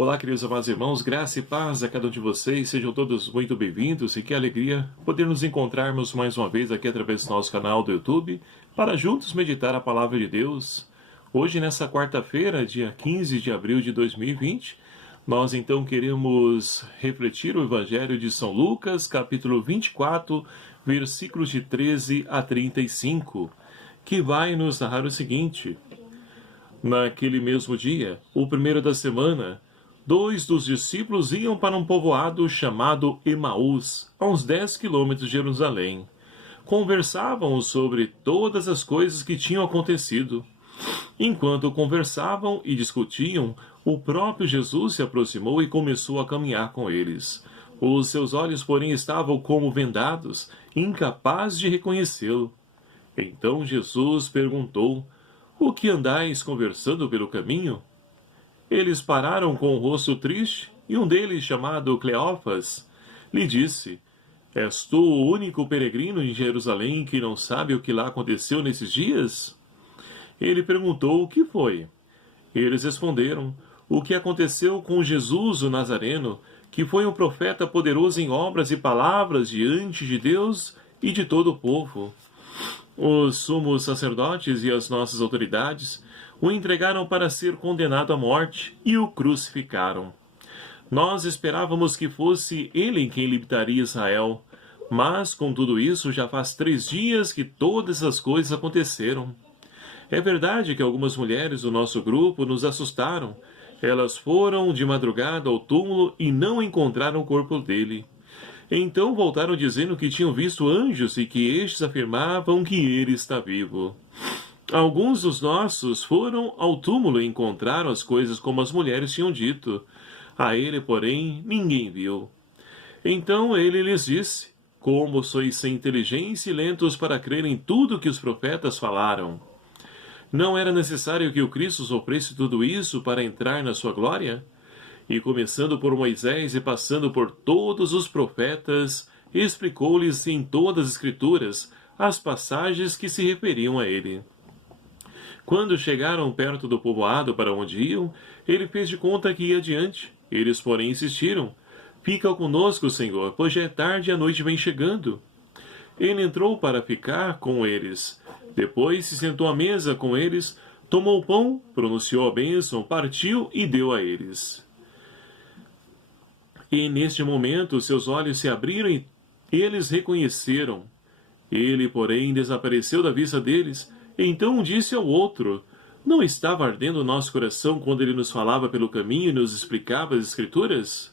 Olá, queridos amados irmãos, graça e paz a cada um de vocês, sejam todos muito bem-vindos e que alegria poder nos encontrarmos mais uma vez aqui através do nosso canal do YouTube para juntos meditar a Palavra de Deus. Hoje, nessa quarta-feira, dia 15 de abril de 2020, nós então queremos refletir o Evangelho de São Lucas, capítulo 24, versículos de 13 a 35, que vai nos narrar o seguinte: naquele mesmo dia, o primeiro da semana, 2 dos discípulos iam para um povoado chamado Emaús, a uns 10 quilômetros de Jerusalém. Conversavam sobre todas as coisas que tinham acontecido. Enquanto conversavam e discutiam, o próprio Jesus se aproximou e começou a caminhar com eles. Os seus olhos, porém, estavam como vendados, incapazes de reconhecê-lo. Então Jesus perguntou: "O que andais conversando pelo caminho?" Eles pararam com o rosto triste, e um deles, chamado Cleófas, lhe disse: "És tu o único peregrino em Jerusalém que não sabe o que lá aconteceu nesses dias?" Ele perguntou: "O que foi?" Eles responderam: "O que aconteceu com Jesus, o Nazareno, que foi um profeta poderoso em obras e palavras diante de Deus e de todo o povo. Os sumos sacerdotes e as nossas autoridades o entregaram para ser condenado à morte e o crucificaram. Nós esperávamos que fosse ele quem libertaria Israel, mas com tudo isso já faz 3 dias que todas as coisas aconteceram. É verdade que algumas mulheres do nosso grupo nos assustaram. Elas foram de madrugada ao túmulo e não encontraram o corpo dele. Então voltaram dizendo que tinham visto anjos e que estes afirmavam que ele está vivo. Alguns dos nossos foram ao túmulo e encontraram as coisas como as mulheres tinham dito. A ele, porém, ninguém viu." Então ele lhes disse: "Como sois sem inteligência e lentos para crer em tudo que os profetas falaram? Não era necessário que o Cristo sofresse tudo isso para entrar na sua glória?" E começando por Moisés e passando por todos os profetas, explicou-lhes em todas as Escrituras as passagens que se referiam a ele. Quando chegaram perto do povoado para onde iam, ele fez de conta que ia adiante. Eles, porém, insistiram: "Fica conosco, Senhor, pois já é tarde e a noite vem chegando." Ele entrou para ficar com eles. Depois se sentou à mesa com eles, tomou o pão, pronunciou a bênção, partiu e deu a eles. E neste momento seus olhos se abriram e eles reconheceram. Ele, porém, desapareceu da vista deles. Então disse ao outro: "Não estava ardendo o nosso coração quando ele nos falava pelo caminho e nos explicava as Escrituras?"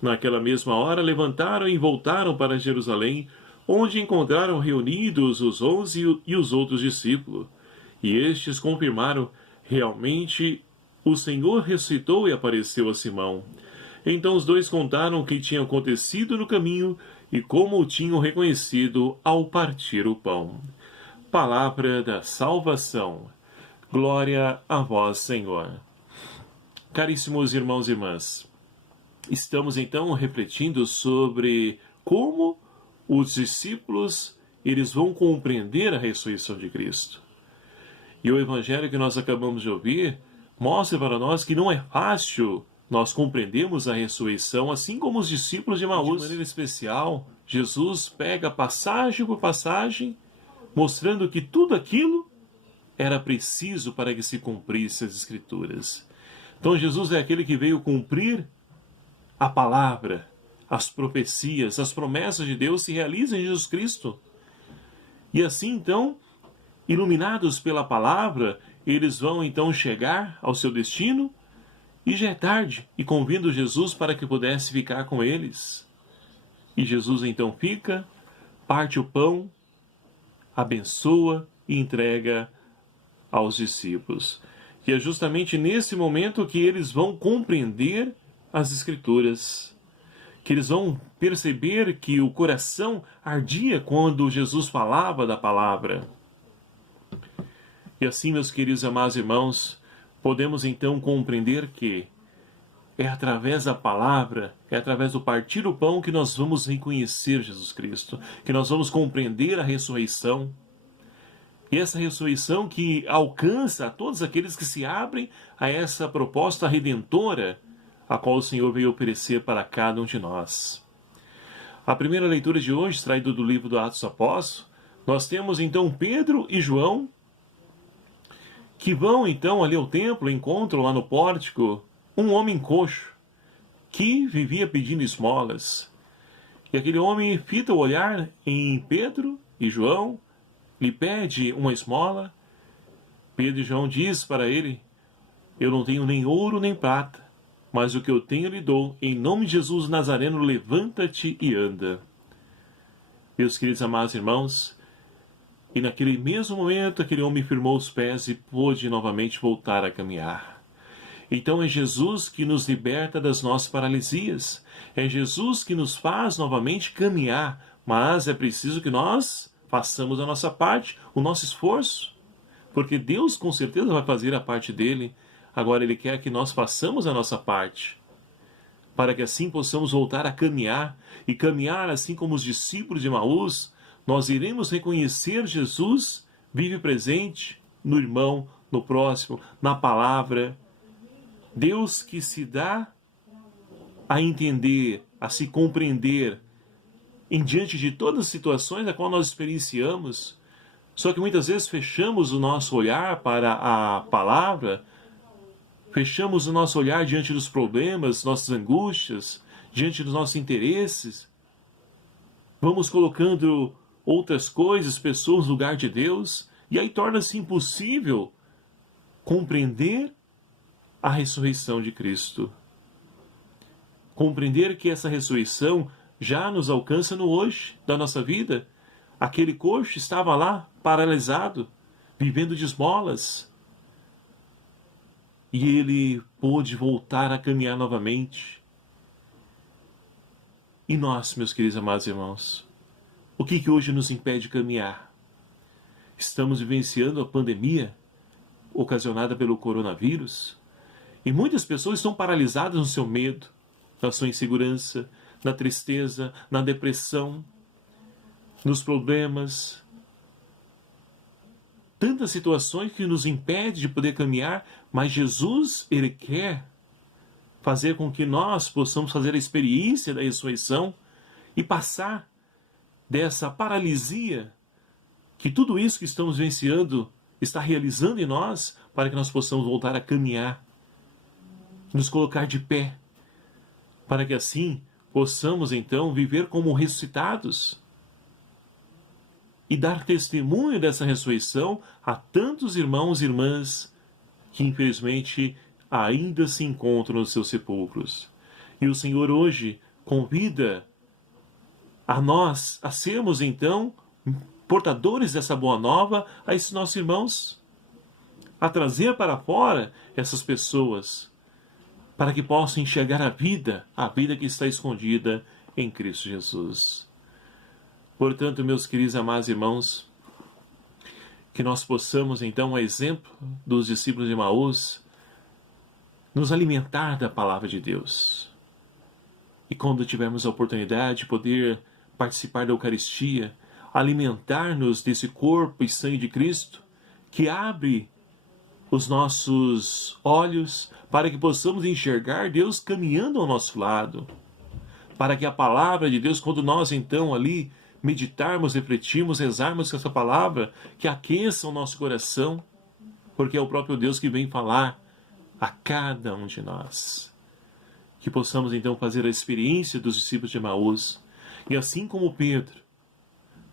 Naquela mesma hora levantaram e voltaram para Jerusalém, onde encontraram reunidos os 11 e os outros discípulos. E estes confirmaram: "Realmente, o Senhor ressuscitou e apareceu a Simão." Então os dois contaram o que tinha acontecido no caminho e como o tinham reconhecido ao partir o pão. Palavra da salvação. Glória a vós, Senhor. Caríssimos irmãos e irmãs, estamos então refletindo sobre como os discípulos eles vão compreender a ressurreição de Cristo. E o evangelho que nós acabamos de ouvir mostra para nós que não é fácil nós compreendemos a ressurreição, assim como os discípulos de Emaús. De maneira especial, Jesus pega passagem por passagem, mostrando que tudo aquilo era preciso para que se cumprisse as Escrituras. Então Jesus é aquele que veio cumprir a palavra, as profecias, as promessas de Deus se realizam em Jesus Cristo. E assim então, iluminados pela palavra, eles vão então chegar ao seu destino. E já é tarde, e convido Jesus para que pudesse ficar com eles. E Jesus então fica, parte o pão, abençoa e entrega aos discípulos. E é justamente nesse momento que eles vão compreender as Escrituras, que eles vão perceber que o coração ardia quando Jesus falava da palavra. E assim, meus queridos e amados irmãos, podemos então compreender que é através da palavra, é através do partir o pão que nós vamos reconhecer Jesus Cristo, que nós vamos compreender a ressurreição. E essa ressurreição que alcança a todos aqueles que se abrem a essa proposta redentora, a qual o Senhor veio oferecer para cada um de nós. A primeira leitura de hoje, extraída do livro do Atos dos Apóstolos, nós temos então Pedro e João, que vão então ali ao templo, encontram lá no pórtico um homem coxo, que vivia pedindo esmolas. E aquele homem fita o olhar em Pedro e João, lhe pede uma esmola. Pedro e João diz para ele: eu não tenho nem ouro nem prata, mas o que eu tenho lhe dou. Em nome de Jesus Nazareno, levanta-te e anda. Meus queridos amados irmãos, e naquele mesmo momento aquele homem firmou os pés e pôde novamente voltar a caminhar. Então é Jesus que nos liberta das nossas paralisias. É Jesus que nos faz novamente caminhar, mas é preciso que nós façamos a nossa parte, o nosso esforço, porque Deus com certeza vai fazer a parte dele. Agora Ele quer que nós façamos a nossa parte, para que assim possamos voltar a caminhar, e caminhar assim como os discípulos de Emaús, nós iremos reconhecer Jesus vive presente no irmão, no próximo, na palavra. Deus que se dá a entender, a se compreender em diante de todas as situações a qual nós experienciamos. Só que muitas vezes fechamos o nosso olhar para a palavra, fechamos o nosso olhar diante dos problemas, nossas angústias, diante dos nossos interesses. Vamos colocando outras coisas, pessoas no lugar de Deus, e aí torna-se impossível compreender a ressurreição de Cristo. Compreender que essa ressurreição já nos alcança no hoje da nossa vida. Aquele coxo estava lá, paralisado, vivendo de esmolas. E ele pôde voltar a caminhar novamente. E nós, meus queridos amados irmãos, o que hoje nos impede de caminhar? Estamos vivenciando a pandemia ocasionada pelo coronavírus, e muitas pessoas estão paralisadas no seu medo, na sua insegurança, na tristeza, na depressão, nos problemas. Tantas situações que nos impedem de poder caminhar, mas Jesus, Ele quer fazer com que nós possamos fazer a experiência da ressurreição e passar dessa paralisia que tudo isso que estamos vivenciando está realizando em nós, para que nós possamos voltar a caminhar, nos colocar de pé, para que assim possamos então viver como ressuscitados e dar testemunho dessa ressurreição a tantos irmãos e irmãs que infelizmente ainda se encontram nos seus sepulcros. E o Senhor hoje convida a nós a sermos então portadores dessa boa nova a esses nossos irmãos, a trazer para fora essas pessoas, para que possam enxergar a vida que está escondida em Cristo Jesus. Portanto, meus queridos amados irmãos, que nós possamos então, a exemplo dos discípulos de Emaús, nos alimentar da palavra de Deus. E quando tivermos a oportunidade de poder participar da Eucaristia, alimentar-nos desse corpo e sangue de Cristo, que abre os nossos olhos para que possamos enxergar Deus caminhando ao nosso lado, para que a palavra de Deus, quando nós então ali meditarmos, refletirmos, rezarmos com essa palavra, que aqueça o nosso coração, porque é o próprio Deus que vem falar a cada um de nós. Que possamos então fazer a experiência dos discípulos de Emaús, e assim como Pedro,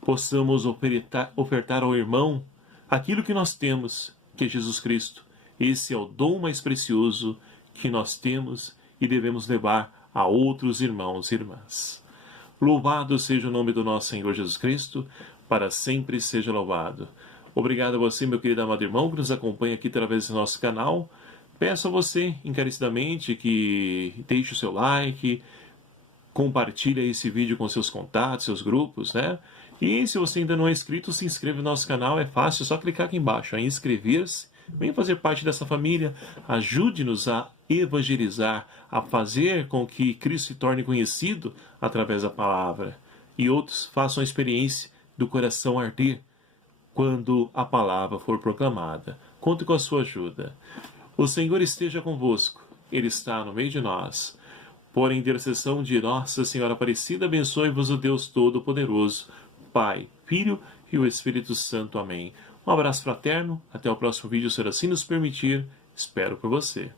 possamos ofertar ao irmão aquilo que nós temos, que é Jesus Cristo. Esse é o dom mais precioso que nós temos e devemos levar a outros irmãos e irmãs. Louvado seja o nome do nosso Senhor Jesus Cristo, para sempre seja louvado. Obrigado a você, meu querido amado irmão, que nos acompanha aqui através do nosso canal. Peço a você, encarecidamente, que deixe o seu like, compartilhe esse vídeo com seus contatos, seus grupos, né? E se você ainda não é inscrito, se inscreva no nosso canal, é fácil, é só clicar aqui embaixo, em inscrever-se. Venha fazer parte dessa família, ajude-nos a evangelizar, a fazer com que Cristo se torne conhecido através da palavra. E outros façam a experiência do coração arder quando a palavra for proclamada. Conto com a sua ajuda. O Senhor esteja convosco. Ele está no meio de nós. Por intercessão de Nossa Senhora Aparecida, abençoe-vos o Deus Todo-Poderoso, Pai, Filho e o Espírito Santo. Amém. Um abraço fraterno, até o próximo vídeo, se assim nos permitir. Espero por você.